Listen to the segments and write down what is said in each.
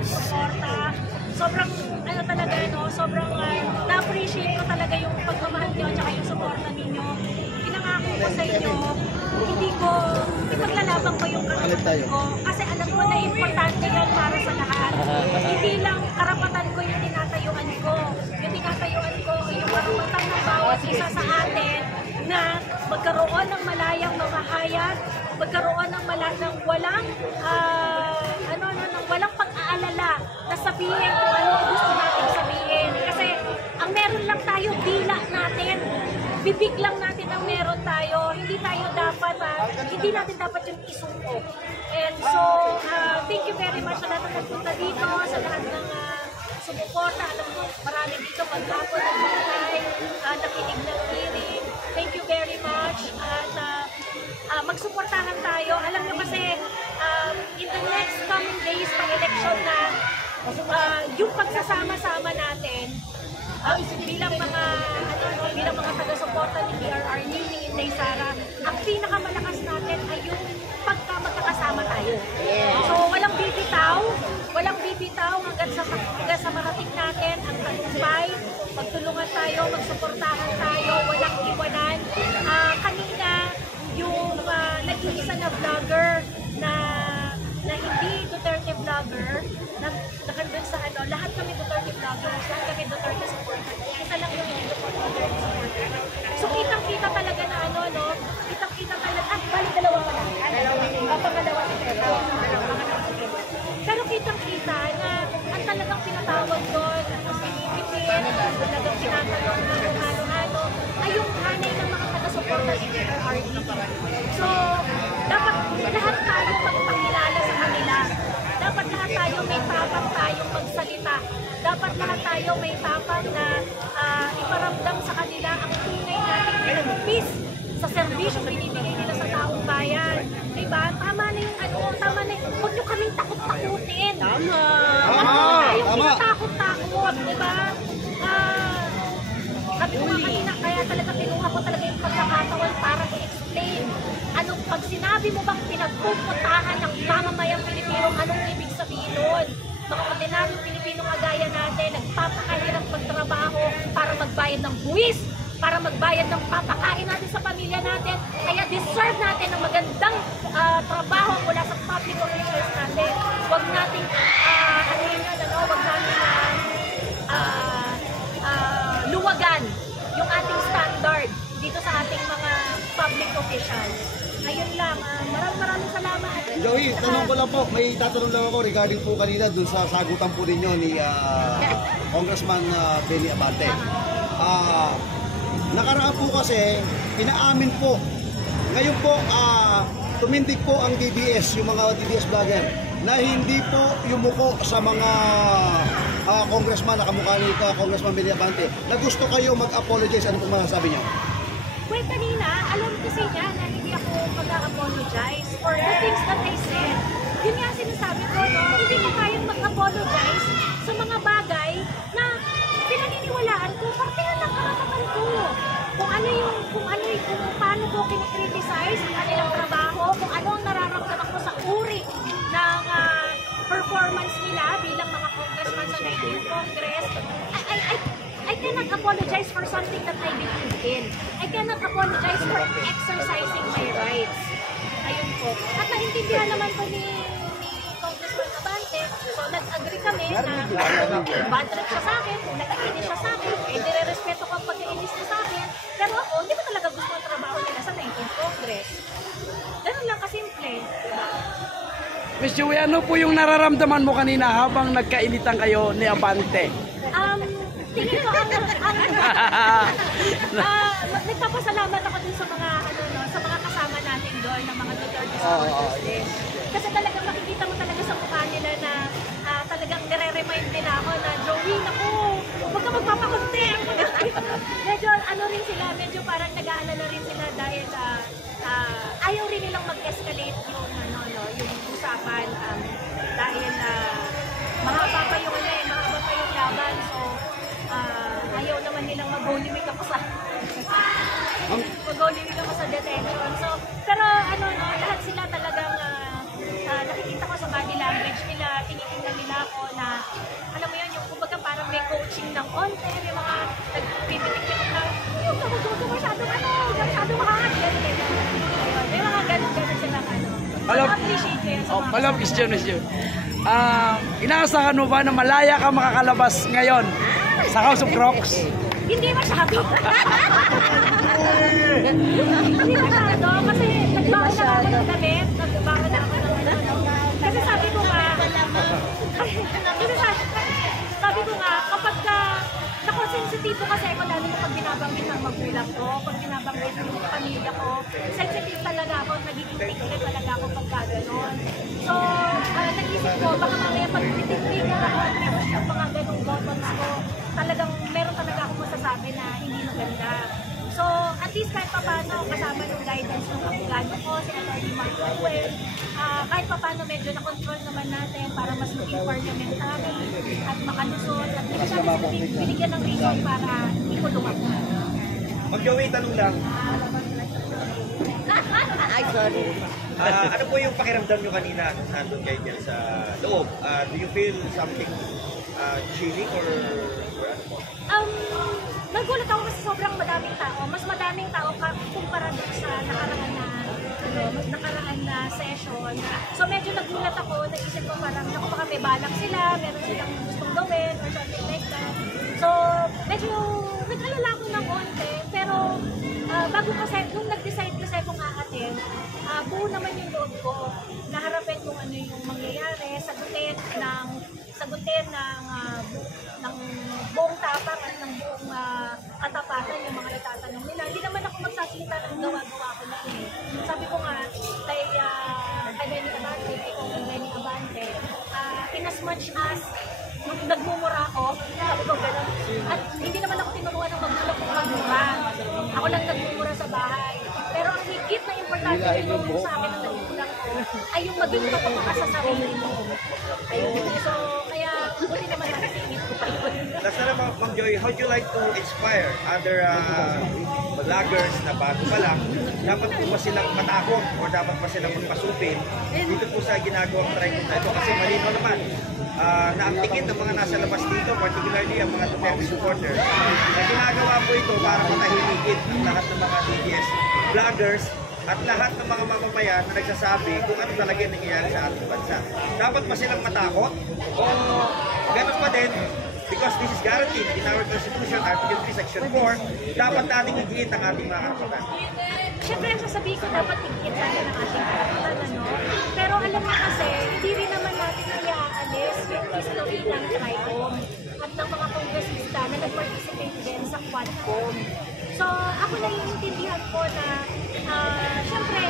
pagsuporta. Sobrang, ano talaga, no? Sobrang na-appreciate ko talaga yung pagmamahal niyo at yung suporta ninyo. Pinangako ko sa inyo, hindi paglalaban ko yung karapatan ko. Kasi alam ko na importante yun para sa lahat. Hindi lang karapatan ko yung tinatayuan ko. Yung tinatayuan ko, yung karapatan ng bawat isa sa atin na magkaroon ng malayang mamahayag, magkaroon ng walang walang pag-aalala na sabihin kung ano ang gusto natin sabihin. Kasi ang meron lang tayo, dila natin. Bibig lang natin ang meron tayo. Hindi natin dapat yung isuko. And so, thank you very much sa lahat ng nagpunta dito, sa lahat ng sumuporta. Alam mo, marami dito maghapon, nagbantay, nakinig ng hearing. Thank you very much. At magsuportahan tayo. Alam nyo kasi, in the next coming days, pang-election na, yung pagsasama-sama natin, bilang mga taga-suporta ni PRRD, ni Inday Sara, ang pinakamalakas natin ay yung pagka magkakasama tayo. So, walang bibitaw hanggang sa marating natin ang tagumpay, magtulungan tayo, magsuportahan tayo, walang iwanan. Kanina, yung nag-iisa na vlogger na hindi Duterte vlogger, nakandun sa lahat kami Duterte vloggers, lahat kami Duterte supporter. Isa lang yung hindi Duterte supporter. So kitang-kita talaga na kitang-kita talaga, balik dalawa pala. Pangalawa si Pedro. Pero kitang-kita na ang talagang pinatawag doon, ang sinipipin, ang talagang tinatanong na kung ano-ano, ay yung hanay ng mga taga-suporta ni PRRD. So, dapat lahat tayo magpakilala sa kanila. Dapat lahat tayo may tapang tayong magsalita. Dapat lahat tayo may tapang na iparamdam sa kanila ang tunay nating pinagpis sa serbisyong binibigay nila sa taong bayan. Diba? Tama na yung tama na yung, huwag nyo kaming takot-takutin. Tama! Tayong pinatakot-takot, diba? Sabi ko nga kanina, kaya talaga kinuha ko talaga yung pagkakatawan para i-explain. Pag sinabi mo bang pinagpupuntahan ng mamamayang Pilipino, anong ibig sabihin nun? Mga ordinaryong Pilipino kagaya natin, nagpapakahirap magtrabaho para magbayad ng buwis, para magbayad ng papakain natin sa pamilya natin. Kaya deserve natin ng magandang trabaho mula sa public officials natin. Huwag nating luwagan yung ating standard dito sa ating mga public officials. Ayun lang, maraming salamat. Joey, tanong ko lang po, may tatanong lang ako regarding po kanina dun sa sagutan po ninyo ni Congressman Benny Abante. Nakaraan po kasi, pinaamin po, ngayon po, tumindig po ang DBS, yung mga DBS vlogger, na hindi po yumuko sa mga congressman na kamukha ni Congressman Benny Abante, na gusto kayo mag-apologize. Ano po masasabi niyo? Well, kanina, alam kasi niya na hindi ako mag-apologize for the things that I said. Yun nga sinasabi ko, no? Hindi ko kayang mag-apologize sa mga bagay na pinaniniwalaan ko, parte ng karapatan ko. Kung paano ko kinikriticize ang kanilang trabaho, kung ano ang nararamdaman ko sa uri ng performance nila bilang mga congressman sa 19th Congress. I cannot apologize for something that I believe in. I cannot apologize for exercising my rights. Ayun po. At naintindihan naman po ni Congressman Abante, so nag-agree kami na bad trip siya sa akin, nag-inis siya sa akin, nire-respeto ko ang pag-inis niya sa akin, pero ako, hindi ko talaga gusto ang trabaho nila sa 19th Congress. Ganun lang kasimple. Miss Joey, ano po yung nararamdaman mo kanina habang nagkainitan kayo ni Abante? Tingin ko nagpapasalamat ako dun sa mga sa mga kasama natin doon ng mga Duterte supporters din. Kasi talagang makikita mo talaga sa mukha nila na talagang nire-remind din ako na Joey, naku, huwag ka magpapakunti. Medyo rin sila, medyo parang nag-aalala rin sila dahil ayaw rin nilang mag-escalate yung usapan dahil mahaba pa yung laban, so ayaw naman nilang mag-holy week ako sa detention. So, pero lahat sila talagang nakikita ko sa body language nila, tinitingnan nila ako na nag-watching ng content, yung mga nagpipitik-pitik na, huwag masyado makakat, gano'n. Ayun, may mga gano'n silang appreciate ko yan sa mga Alam, Miss June. Inaasahan mo ba na malaya ka makakalabas ngayon sa House of Crocs? Hindi masyado. Hindi masyado kasi nagbaon na ako ng damit. Kasi sabi ko nga, kapag nakonsensitibo kasi ako lalo na pag binabanggit ng magulang ko, pag binabanggit ng pamilya ko, sensitive talaga ako, nagiging tigil talaga ako pagka gano'n. So, nag-isip ko, baka mamaya pag tititrigger ako at meron yung mga ganong buttons ko, talagang meron talaga akong masasabi na hindi maganda. So, at least kahit paano, kasama yung guidance ng kapulano ko, si Atty. Mark Owen, kahit paano medyo na-control naman natin para mas maging parliamentary at makalusot at hindi natin binigyan ng reason para ikulong ako. Ma'am Joey, tanong lang. Ay, sorry. Ano po yung pakiramdam nyo kanina nung nandun kayo dyan sa loob? Do you feel something chilling or ano po? Nagulat ako kasi sobrang madaming tao. Mas madaming tao kumpara doon sa nakaraan na session. So medyo nagulat ako, naisip ko parang ako baka may balak sila, meron silang gustong gawin or something like that. So medyo nag-alala ako ng konti, pero bago kasi, nung nag-decide kasi akong aatin, buo naman yung loob ko. Naharapin kung ano yung mangyayari, sagutin ng buong tapang at ng buong katapatan yung mga itatanong nila. Hindi naman ako magsasalita ng gawa-gawa ko na eh. Sabi ko nga kay Benny Abante, kay Benny Abante, in as much as nagmumura ako, sabi ko gano'n. At hindi naman ako tinuruan ng magulang kong magmura. Ako lang nagmumura sa bahay. Pero ang higit na importante yung sa akin ng magulang ko ay yung maging totoo ka sa sarili mo. Ayun. So, kaya buti naman nakasingit ko pa yun. Last na lang, Ma'am Joy, how do you like to inspire other vloggers na bago pa lang? Dapat po ba silang matakot o dapat pa silang magpasupin dito po sa ginagawang trend na ito? Kasi malinaw naman na ang tingin ng mga nasa labas dito, particularly ang mga Duterte supporters, na ginagawa po ito para matahimikin ang lahat ng mga DDS vloggers at lahat ng mga mamamayan na nagsasabi kung ano talaga yung nangyayari sa ating bansa. Dapat ba silang matakot? O ganun pa din, because this is guaranteed in our Constitution, Article 3, Section 4, dapat nating igit ang ating mga karapatan. Siyempre, ang sasabihin ko dapat igit natin ang ating karapatan, ano? Pero alam mo kasi, hindi rin naman natin iaalis yung history ng TRICOM at ng mga kongresista na nag-participate din sa Quadcom. So, ako naiintindihan ko na, siyempre,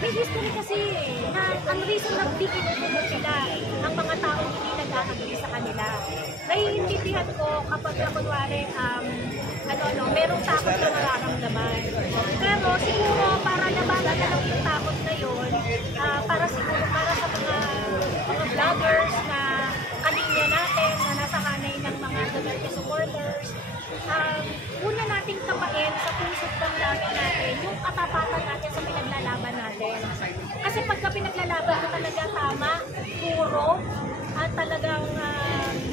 may history kasi na ang reason na di kinukulong sila ang mga taong hindi nag-agree sa kanila. Naiintindihan ko kapag kunwari, merong takot na nararamdaman. Pero siguro para labanan na lang yung takot na yun, para sa mga vloggers na kalinya natin, na nasa hanay ng mga Duterte supporters, una nating tapain sa puso't damdamin natin yung katapatan natin sa pinaglalaban natin. Kasi pagka pinaglalaban mo talaga tama, puro, at talagang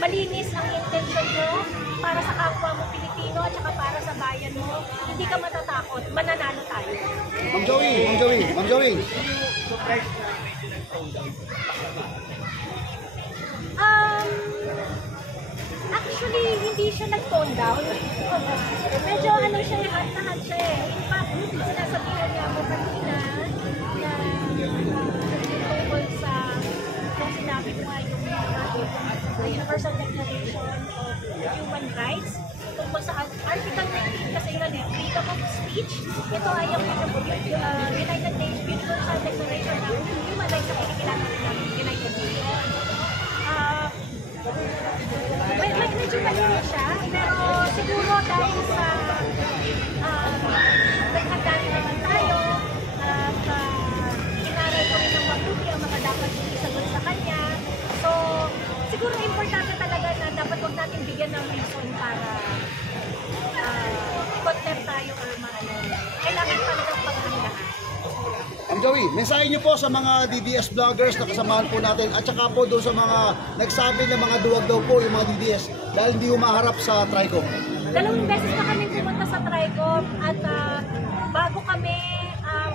malinis ang intention mo para sa kapwa mo Pilipino at saka para sa bayan mo, hindi ka matatakot, mananalo tayo. Ma'am Joey. Actually, hindi siya nag-tone down. Medyo siya, hot na hot siya eh. In fact, sinasabihan niya ako kanina na tungkol sa kung sinabi ko nga yung Universal Declaration of Human Rights tungkol sa Article 19 kasi yun freedom of speech. Ito ay yung United Nations Universal Declaration of Human Rights na kinikilangan ng United Nations. Medyo malinis siya, pero siguro dahil sa naghanda naman tayo at inaral ko rin ng mabuti ang mga dapat isagot sa kanya. So, siguro importante talaga na dapat huwag natin bigyan ng reason para i-content tayo or maano. Kailangan talagang paghandaan. Ma'am Joey, mensahe niyo po sa mga DDS vloggers na kasamahan po natin at saka po doon sa mga nagsabi na mga duwag daw po yung mga DDS dahil hindi humaharap sa TRICOM? Dalawang beses na kami pumunta sa TRICOM at bago kami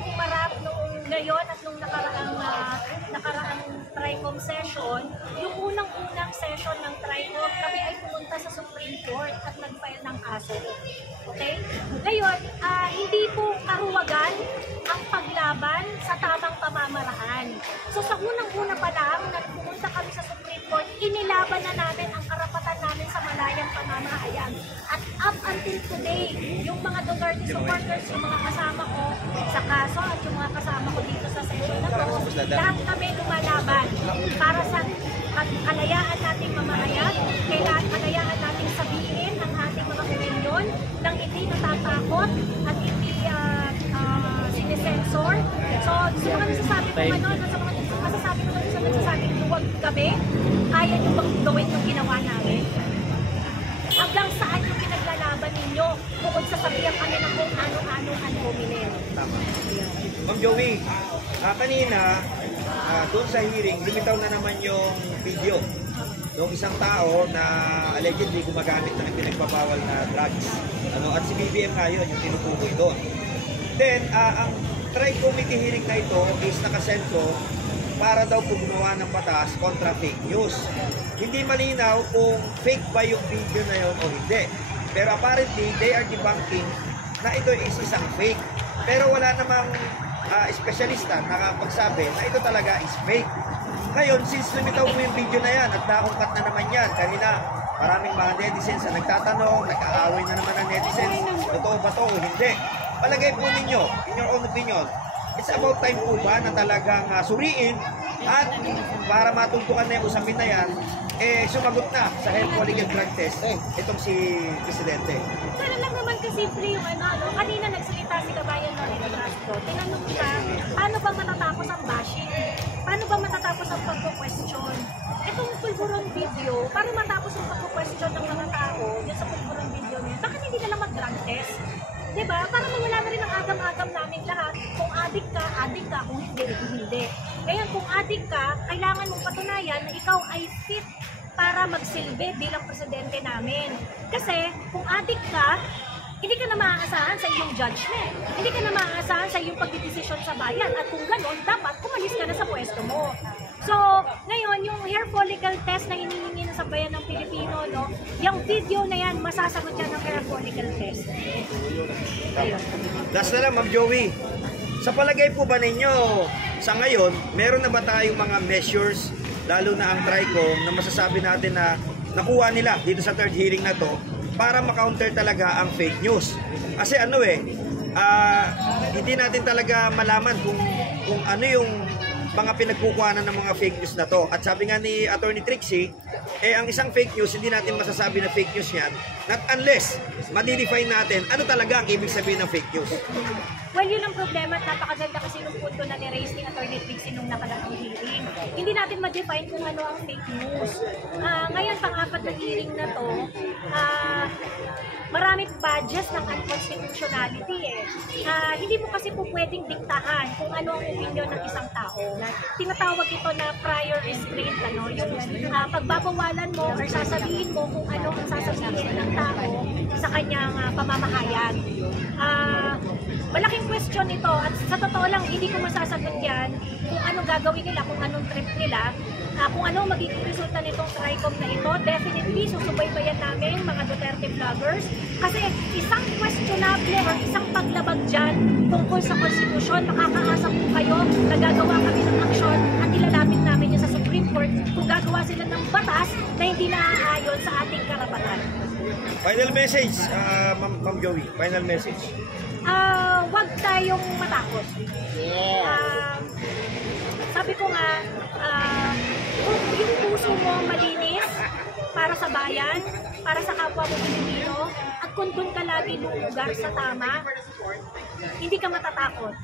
humarap nung ngayon at nung nakaraang TRICOM session, yung unang-unang session ng TRICOM, kami ay pumunta sa Supreme Court at nag-file ng kaso. Okay? Ngayon, hindi po karuwagan ang paglaban sa tamang pamamaraan. So sa unang-una pa lang, nagpumunta kami sa Supreme Court, inilaban na namin ang karapatan namin sa malayang pamamahayag. At up until today, yung mga Duterte supporters, yung mga kasama ko sa kaso at yung mga kasama ko dito sa session na to, lahat kami lumalaban para sa kalayaan nating mamahayag, kailangan kalayaan nating sabihin ang ating mga opinion nang hindi natatakot at hindi sinesensor. So, sa mga nasasabi ko sa mga masasabi ko sa nagsasabing huwag kami, kaya nyo bang gawin yung ginawa namin? Hanggang saan yung pinaglalaban ninyo bukod sa sabihan kami ng kung ano-ano ang hominin. Tama. Ma'am Joey, kanina, doon sa hearing, lumitaw na naman yung video ng isang tao na allegedly gumagamit ng pinagpapawal na drugs. At si BBM nga yun, yung tinutukoy doon. Then, ang tri-committee hearing na ito is nakasentro para daw po gumawa ng batas kontra fake news. Hindi malinaw kung fake ba yung video na yun o hindi. Pero apparently, they are debunking na ito is isang fake. Pero wala namang espesyalista nakapagsabi na ito talaga is fake. Ngayon, since lumitaw po yung video na yan at naungkat na naman yan, kanina maraming mga netizens na nagtatanong, nag-aaway na naman ang netizens, totoo ba ito o hindi? Palagay po ninyo, in your own opinion, it's about time po ba na talagang suriin at para matuntukan na yung usapin na yan, sumagot na sa health political drug test itong si Presidente. Sana lang naman kasimple yung kanina nagsalita si Kabayan Lorena Castro, tinanong siya, paano ba matatapos ang bashing? Paano ba matatapos ang pagpo-question? Itong pulburon video, para matapos ang pagpo-question ng mga tao, yun sa pulburon video niya, bakit hindi na lang mag-drug test? Diba? Para mawala na rin ang agam-agam namin lahat. Kung adik ka, kung hindi. Ngayon, kung adik ka, kailangan mong patunayan na ikaw ay fit para magsilbi bilang presidente namin. Kasi, kung adik ka, hindi ka na maaasahan sa iyong judgment. Hindi ka na maaasahan sa iyong pagdidesisyon sa bayan. At kung gano'n, dapat kumalis ka na sa pwesto mo. So, ngayon, yung hair follicle test na hinihingi ng sambayan ng Pilipino, yung video na yan, masasagot yan ng hair follicle test. Ayun. Last na lang, Ma'am Joey. Sa palagay po ba ninyo, sa ngayon, meron na ba tayong mga measures, lalo na ang TRICOM, na masasabi natin na nakuha nila dito sa third hearing na to, para ma-counter talaga ang fake news? Kasi hindi natin talaga malaman kung ano yung mga pinagkukuhanan ng mga fake news na to. At sabi nga ni Attorney Trixie, ang isang fake news, hindi natin masasabi na fake news yan, not unless ma-define natin ano talaga ang ibig sabihin ng fake news. Well, yun ang problema at napakaganda kasi nung punto na ni-raise ni Attorney Trixie nung nakalaang hearing. Hindi natin ma-define kung ano ang fake news. Ngayon, pang-apat na hearing na to, maraming badges ng unconstitutionality hindi mo kasi po pwedeng diktahan kung ano ang opinion ng isang tao. Tinatawag ito na prior restraint, yung pagbabawalan mo or sasabihin mo kung ano ang sasabihin ng tao sa kanyang pamamahayag. Malaking question ito at sa totoo lang hindi ko masasagot yan kung ano gagawin nila, kung anong trip nila, kung ano magiging resulta nitong TRICOM na ito. Definitely susubaybayan namin mga Duterte vloggers kasi isang questionable or isang paglabag dyan tungkol sa konstitusyon, makakaasa po kayo na gagawa kami ng aksyon at ilalapit namin yun sa Supreme Court kung gagawa sila ng batas na hindi naaayon sa ating karapatan. Final message, Ma'am Joey, final message. Huwag tayong matakot. Sabi ko nga, kung yung puso mo malinis para sa bayan, para sa kapwa mo Pilipino, at kung doon ka lagi lulugar sa tama, hindi ka matatakot.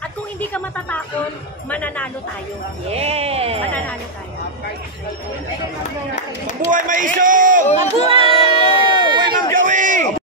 At kung hindi ka matatakot, mananalo tayo. Yeah! Mananalo tayo. Mabuhay Maisog! Mabuhay!